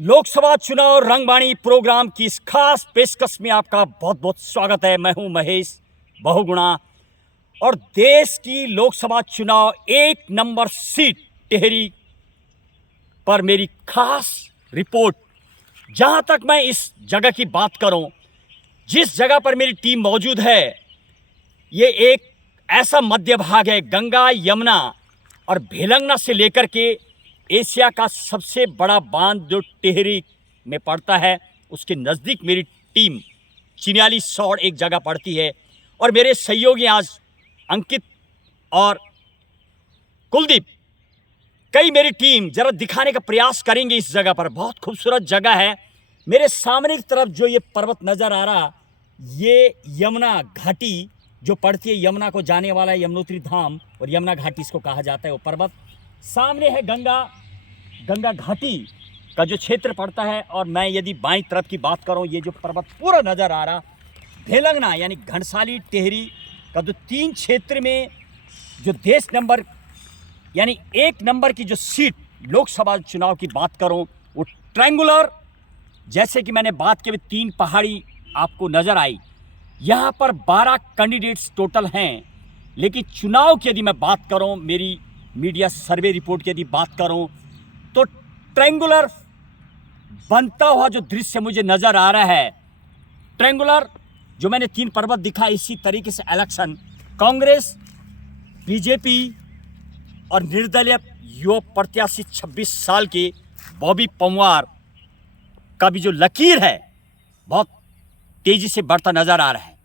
लोकसभा चुनाव रंगबाणी प्रोग्राम की इस खास पेशकश में आपका बहुत बहुत स्वागत है। मैं हूं महेश बहुगुणा और देश की लोकसभा चुनाव 1 नंबर सीट टिहरी पर मेरी खास रिपोर्ट। जहां तक मैं इस जगह की बात करूं, जिस जगह पर मेरी टीम मौजूद है, ये एक ऐसा मध्य भाग है गंगा यमुना और भेलंगना से लेकर के एशिया का सबसे बड़ा बांध जो टिहरी में पड़ता है, उसके नज़दीक मेरी टीम चिन्याली सौड़ एक जगह पड़ती है। और मेरे सहयोगी आज अंकित और कुलदीप, कई मेरी टीम जरा दिखाने का प्रयास करेंगे। इस जगह पर बहुत खूबसूरत जगह है। मेरे सामने की तरफ जो ये पर्वत नज़र आ रहा, ये यमुना घाटी जो पड़ती है, यमुना को जाने वाला है यमुनोत्री धाम और यमुना घाटी इसको कहा जाता है। वो पर्वत सामने है गंगा घाटी का जो क्षेत्र पड़ता है। और मैं यदि बाईं तरफ की बात करूं, ये जो पर्वत पूरा नज़र आ रहा, भेलंगना यानी घनसाली टिहरी का जो 3 क्षेत्र में जो देश नंबर यानी 1 नंबर की जो सीट लोकसभा चुनाव की बात करूं, वो ट्रायंगुलर, जैसे कि मैंने बात की 3 पहाड़ी आपको नज़र आई। यहाँ पर 12 कैंडिडेट्स टोटल हैं, लेकिन चुनाव की यदि मैं बात करूं, मेरी मीडिया सर्वे रिपोर्ट की यदि बात करूं, तो ट्रायंगुलर बनता हुआ जो दृश्य मुझे नज़र आ रहा है, ट्रायंगुलर जो मैंने 3 पर्वत दिखा, इसी तरीके से इलेक्शन कांग्रेस, बीजेपी और निर्दलीय युवा प्रत्याशी 26 साल के बॉबी पंवार का भी जो लकीर है, बहुत तेजी से बढ़ता नजर आ रहा है।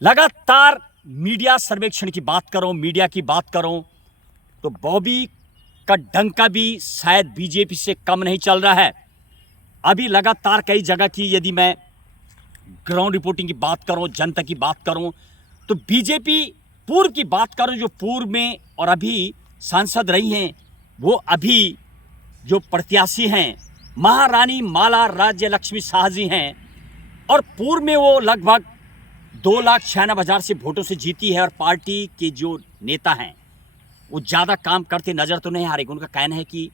लगातार मीडिया सर्वेक्षण की बात करूं, मीडिया की बात करूं, तो बॉबी का डंका भी शायद बीजेपी से कम नहीं चल रहा है। अभी लगातार कई जगह की यदि मैं ग्राउंड रिपोर्टिंग की बात करूं, जनता की बात करूं, तो बीजेपी पूर्व की बात करूं, जो पूर्व में और अभी सांसद रही हैं, वो अभी जो प्रत्याशी हैं महारानी माला राज्य लक्ष्मी शाह जी हैं। और पूर्व में वो लगभग 2,96,000 से वोटों से जीती है। और पार्टी के जो नेता हैं वो ज़्यादा काम करते नज़र तो नहीं आ रहे। उनका कहना है कि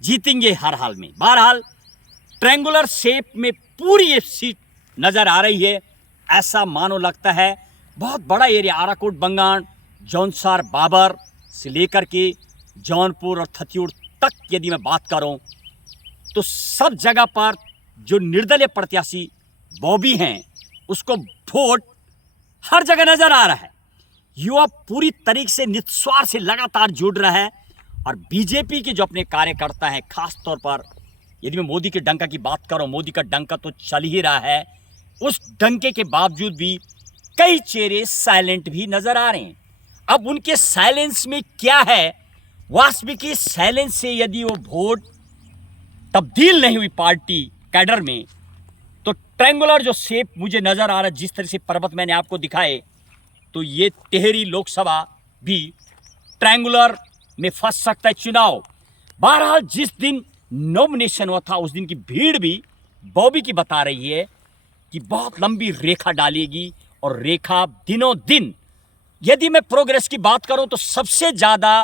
जीतेंगे हर हाल में। बहरहाल ट्रायंगुलर शेप में पूरी ये सीट नज़र आ रही है, ऐसा मानो लगता है। बहुत बड़ा एरिया, आराकोट बंगाण, जौनसार बाबर से लेकर के जौनपुर और थत्यूड़ तक यदि मैं बात करूं, तो सब जगह पर जो निर्दलीय प्रत्याशी बॉबी हैं, उसको वोट हर जगह नज़र आ रहा है। युवा पूरी तरीके से निस्वार्थ से लगातार जुड़ रहा है। और बीजेपी के जो अपने कार्यकर्ता हैं, खास तौर पर यदि मैं मोदी के डंका की बात करूं, मोदी का डंका तो चल ही रहा है, उस डंके के बावजूद भी कई चेहरे साइलेंट भी नजर आ रहे हैं। अब उनके साइलेंस में क्या है, वास्तविक साइलेंस से यदि वो वोट तब्दील नहीं हुई पार्टी कैडर में, तो ट्रायंगुलर जो शेप मुझे नजर आ रहा है, जिस तरह से पर्वत मैंने आपको दिखाए, तो ये टिहरी लोकसभा भी ट्रायंगुलर में फंस सकता है चुनाव। बहरहाल जिस दिन नॉमिनेशन हुआ था, उस दिन की भीड़ भी बॉबी की बता रही है कि बहुत लंबी रेखा डालेगी। और रेखा दिनों दिन, यदि मैं प्रोग्रेस की बात करूं, तो सबसे ज़्यादा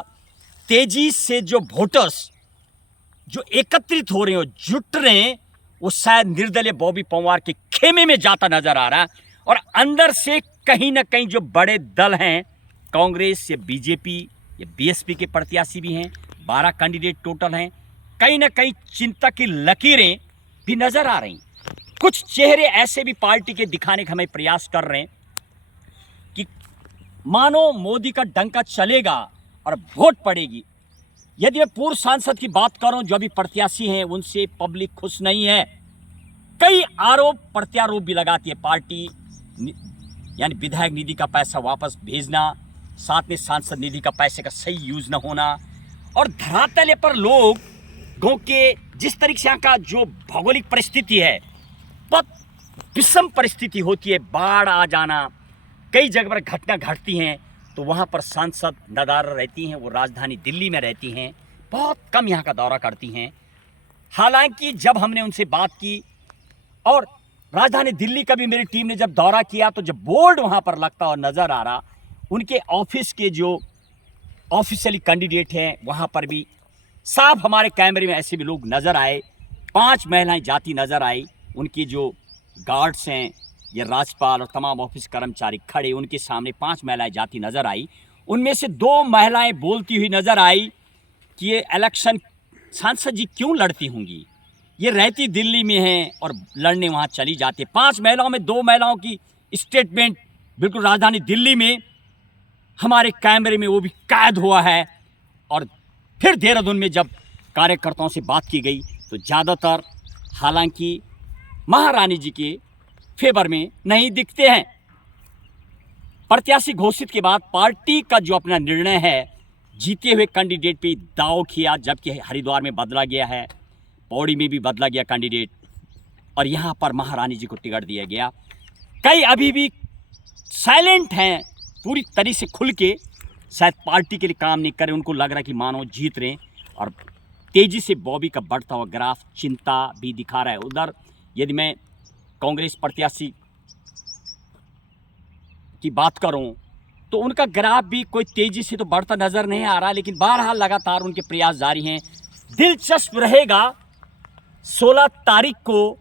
तेजी से जो वोटर्स जो एकत्रित हो रहे हैं, जुट रहे हैं, वो शायद निर्दलीय बॉबी पंवार के खेमे में जाता नजर आ रहा है। और अंदर से कहीं ना कहीं जो बड़े दल हैं, कांग्रेस या बीजेपी या बीएसपी के प्रत्याशी भी हैं, 12 कैंडिडेट टोटल हैं, कहीं ना कहीं चिंता की लकीरें भी नजर आ रही। कुछ चेहरे ऐसे भी पार्टी के दिखाने का हमें प्रयास कर रहे हैं कि मानो मोदी का डंका चलेगा और वोट पड़ेगी। यदि मैं पूर्व सांसद की बात करूं, जो अभी प्रत्याशी हैं, उनसे पब्लिक खुश नहीं है। कई आरोप प्रत्यारोप भी लगाती है पार्टी, यानी विधायक निधि का पैसा वापस भेजना, साथ में सांसद निधि का पैसे का सही यूज न होना, और धरातल पर लोगों के जिस तरीके से यहाँ का जो भौगोलिक परिस्थिति है, बहुत विषम परिस्थिति होती है, बाढ़ आ जाना, कई जगह पर घटना घटती हैं, तो वहाँ पर सांसद नदार रहती हैं, वो राजधानी दिल्ली में रहती हैं, बहुत कम यहाँ का दौरा करती हैं। हालांकि जब हमने उनसे बात की, और राजधानी दिल्ली का भी मेरी टीम ने जब दौरा किया, तो जब बोर्ड वहाँ पर लगता और नज़र आ रहा, उनके ऑफिस के जो ऑफिशियली कैंडिडेट हैं, वहाँ पर भी साफ हमारे कैमरे में ऐसे भी लोग नज़र आए। 5 महिलाएं जाती नजर आई। उनकी जो गार्ड्स हैं, ये राज्यपाल और तमाम ऑफिस कर्मचारी खड़े, उनके सामने 5 महिलाएं जाती नजर आई। उनमें से 2 महिलाएं बोलती हुई नजर आई कि ये इलेक्शन सांसद जी क्यों लड़ती होंगी, ये रहती दिल्ली में हैं और लड़ने वहाँ चली जाती है। 5 महिलाओं में 2 महिलाओं की स्टेटमेंट बिल्कुल राजधानी दिल्ली में हमारे कैमरे में वो भी कैद हुआ है। और फिर देहरादून में जब कार्यकर्ताओं से बात की गई तो ज़्यादातर हालांकि महारानी जी के फेवर में नहीं दिखते हैं। प्रत्याशी घोषित के बाद पार्टी का जो अपना निर्णय है, जीते हुए कैंडिडेट पे दाव किया, जबकि हरिद्वार में बदला गया है, पौड़ी में भी बदला गया कैंडिडेट, और यहाँ पर महारानी जी को टिकट दिया गया। कई अभी भी साइलेंट हैं, पूरी तरीके से खुल के शायद पार्टी के लिए काम नहीं कर रहे। उनको लग रहा है कि मानो जीत रहे हैं, और तेजी से बॉबी का बढ़ता हुआ ग्राफ चिंता भी दिखा रहा है। उधर यदि मैं कांग्रेस प्रत्याशी की बात करूं तो उनका ग्राफ भी कोई तेजी से तो बढ़ता नजर नहीं आ रहा, लेकिन बहरहाल लगातार उनके प्रयास जारी हैं। दिलचस्प रहेगा 16 तारीख को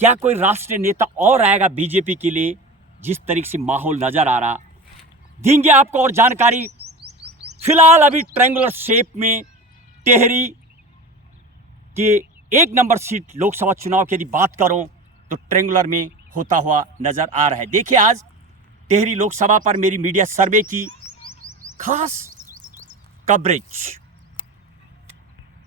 क्या कोई राष्ट्रीय नेता और आएगा बीजेपी के लिए। जिस तरीके से माहौल नजर आ रहा, देंगे आपको और जानकारी। फिलहाल अभी ट्रायंगुलर शेप में टेहरी के 1 नंबर सीट लोकसभा चुनाव की यदि बात करूं तो ट्रायंगुलर में होता हुआ नजर आ रहा है। देखिए आज टेहरी लोकसभा पर मेरी मीडिया सर्वे की खास कवरेज।